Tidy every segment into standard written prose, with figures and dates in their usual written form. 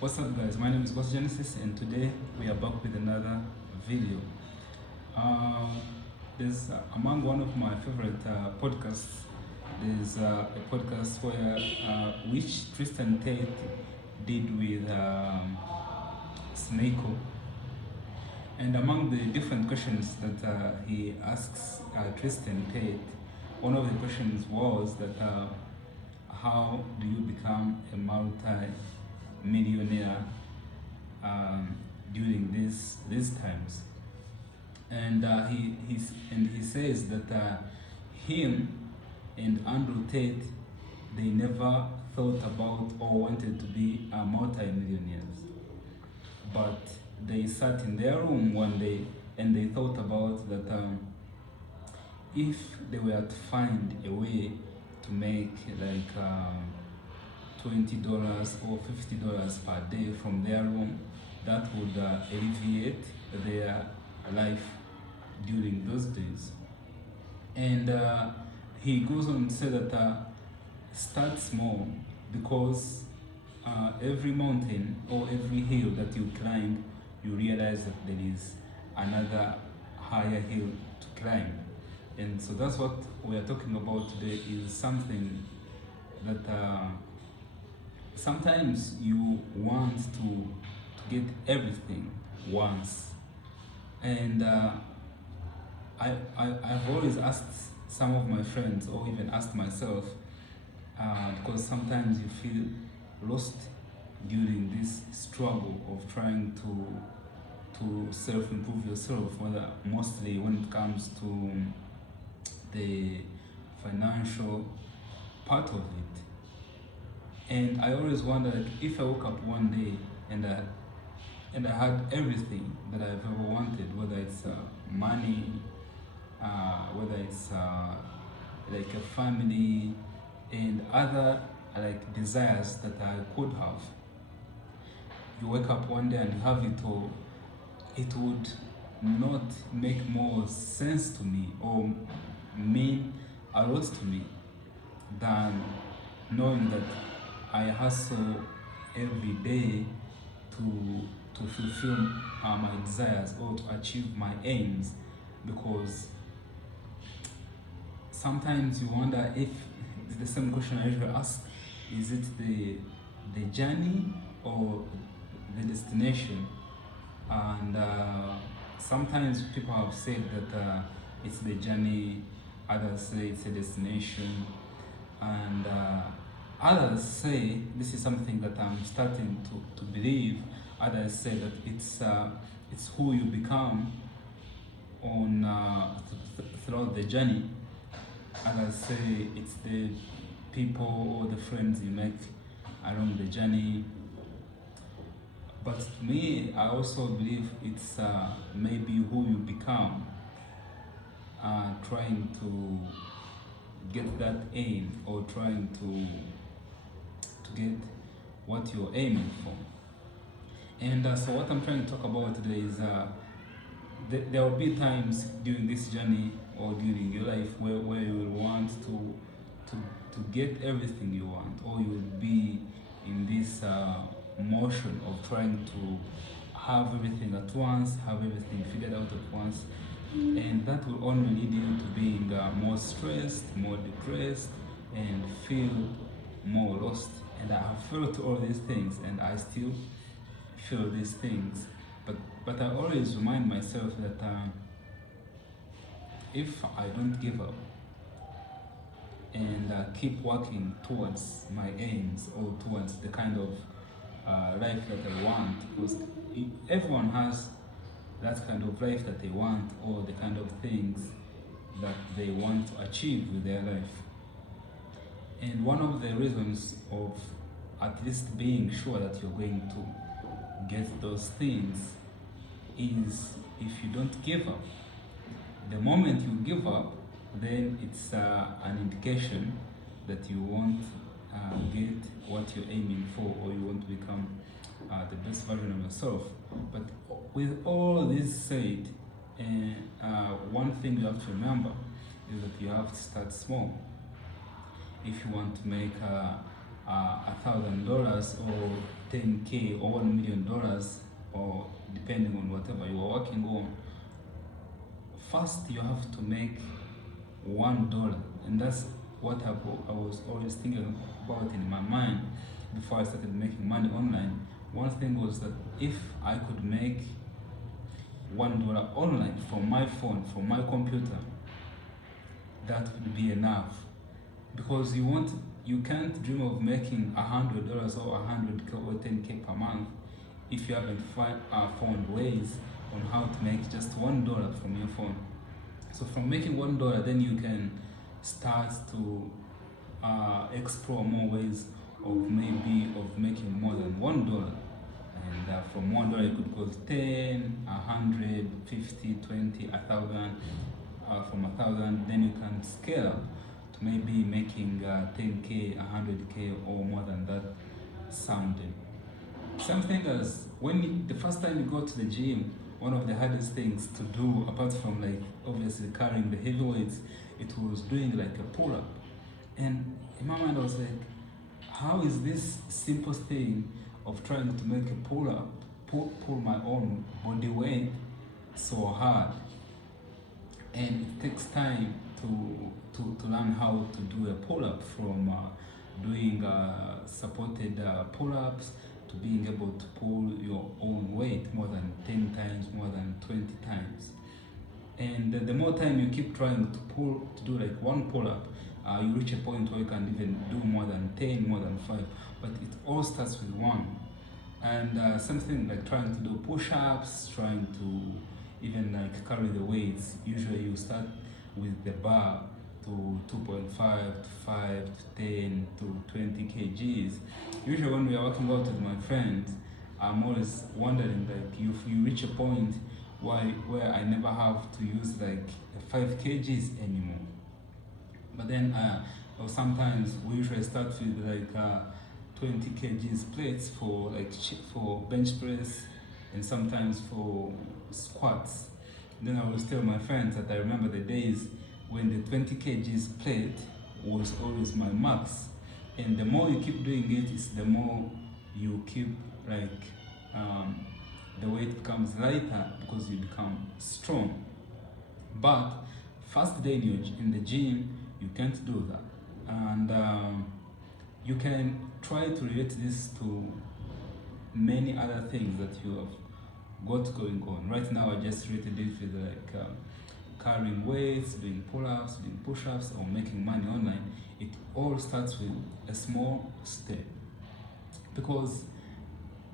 What's up, guys? My name is Kwasa and today we are back with another video. Uh, there's among one of my favorite podcasts. There's a podcast where which Tristan Tate did with Snako, and among the different questions that he asks Tristan Tate, one of the questions was that how do you become a multi-millionaire during these times? And he says that him and Andrew Tate, they never thought about or wanted to be multi-millionaires, but they sat in their room one day and they thought about that if they were to find a way to make like $20 or $50 per day from their room, that would alleviate their life during those days. And he goes on to say that start small, because every mountain or every hill that you climb, you realize that there is another higher hill to climb. And so that's what we are talking about today, is something that sometimes you want to get everything once. And I've always asked some of my friends, or even asked myself, because sometimes you feel lost during this struggle of trying to self-improve yourself, whether mostly when it comes to the financial part of it. And I always wonder, like, if I woke up one day and I had everything that I've ever wanted, whether it's money, whether it's like a family and other like desires that I could have. You wake up one day and you have it all, it would not make more sense to me or mean a lot to me than knowing that I hustle every day to fulfill my desires or to achieve my aims. Because sometimes you wonder if it's the same question I usually ask: is it the journey or the destination? And sometimes people have said that it's the journey, others say it's a destination, and others say, this is something that I'm starting to believe, others say that it's who you become on throughout the journey. Others say it's the people or the friends you make along the journey. But to me, I also believe it's maybe who you become trying to get that aim, or trying to get what you're aiming for. And so what I'm trying to talk about today is there will be times during this journey or during your life where you will want to get everything you want, or you will be in this motion of trying to have everything at once, have everything figured out at once, and that will only lead you to being more stressed, more depressed, and feel more lost. And I have felt all these things, and I still feel these things, but I always remind myself that if I don't give up and keep working towards my aims, or towards the kind of life that I want, because everyone has that kind of life that they want, or the kind of things that they want to achieve with their life. And one of the reasons of at least being sure that you're going to get those things is if you don't give up. The moment you give up, then it's an indication that you won't get what you're aiming for, or you want to become the best version of yourself. But with all this said, one thing you have to remember is that you have to start small. If you want to make $1,000 or 10K or $1 million, or depending on whatever you are working on, first you have to make $1, and that's what I was always thinking about in my mind before I started making money online. One thing was that if I could make $1 online from my phone, from my computer, that would be enough. Because you can't dream of making $100 or 100K or 10K per month if you haven't found ways on how to make just $1 from your phone. So from making $1, then you can start to explore more ways of making more than $1. And from $1 it could go to 10, 100, 50, 20, 1,000. From 1,000, then you can scale to maybe making 10K, 100K, or more than that someday. Same thing as the first time you go to the gym, one of the hardest things to do, apart from like obviously carrying the heavy weights, it was doing like a pull-up. And in my mind I was like, how is this simple thing of trying to make a pull-up, pull my own body weight so hard? And it takes time to learn how to do a pull-up, from doing supported pull-ups to being able to pull your own weight more than 10 times, more than 20 times. And the more time you keep trying to do like one pull-up, you reach a point where you can even do more than 10, more than 5, but it all starts with one. And something like trying to do push-ups, trying to even like carry the weights. Usually you start with the bar to 2.5 to 5 to 10 to 20 kgs. Usually when we are working out with my friends, I'm always wondering like if you reach a point where I never have to use like 5 kgs anymore. But then or sometimes we usually start with like 20 kgs plates for bench press, and sometimes for squats. Then I will tell my friends that I remember the days when the 20 kgs plate was always my max. And the more you keep doing it, is the more you keep the weight becomes lighter because you become strong. But first day in the gym, you can't do that. And you can try to relate this to many other things that you have got going on. Right now, I just related it with like carrying weights, doing pull-ups, doing push-ups, or making money online. It all starts with a small step, because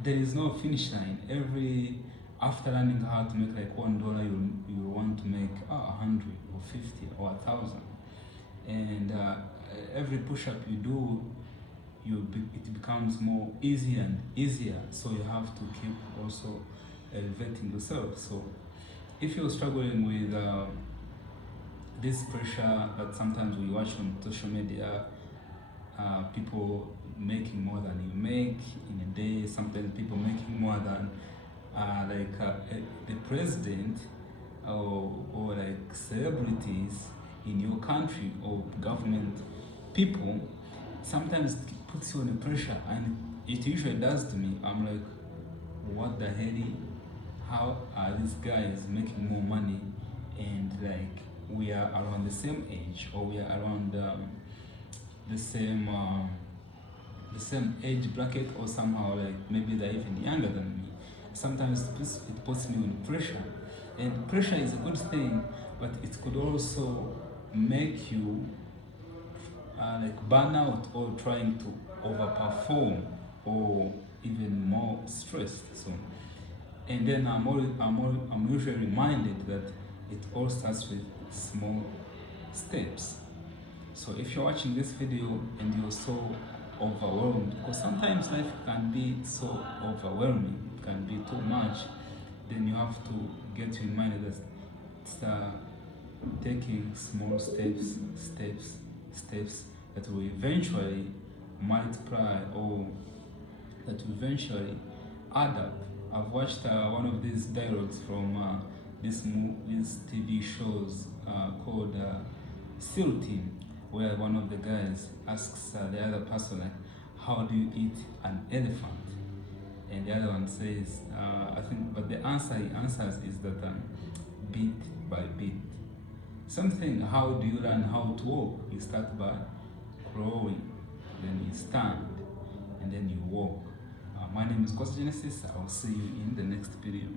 there is no finish line. After learning how to make like $1, you want to make 100 or 50 or 1,000, and every push-up you do, it becomes more easier and easier. So you have to keep also elevating yourself. So if you're struggling with this pressure that sometimes we watch on social media, people making more than you make in a day, sometimes people making more than the president or like celebrities in your country or government people, sometimes it puts you under pressure, and it usually does to me. I'm like, what the hell? How are these guys making more money, and like we are around the same age, or we are around the same age bracket, or somehow like maybe they're even younger than me. Sometimes it puts me under pressure, and pressure is a good thing, but it could also make you like burn out, or trying to overperform, or even more stressed. So, and then I'm usually reminded that it all starts with small steps. So if you're watching this video and you're so overwhelmed, because sometimes life can be so overwhelming, it can be too much, then you have to get reminded that it's taking small steps that will eventually multiply, or that will eventually add up. I've watched one of these dialogues from these TV shows called SEAL Team, where one of the guys asks the other person, like, how do you eat an elephant? the other one says, I think, but the answer he answers is that bit by bit. Something, how do you learn how to walk? You start by crawling, then you stand, and then you walk. My name is Kwasa. I'll see you in the next video.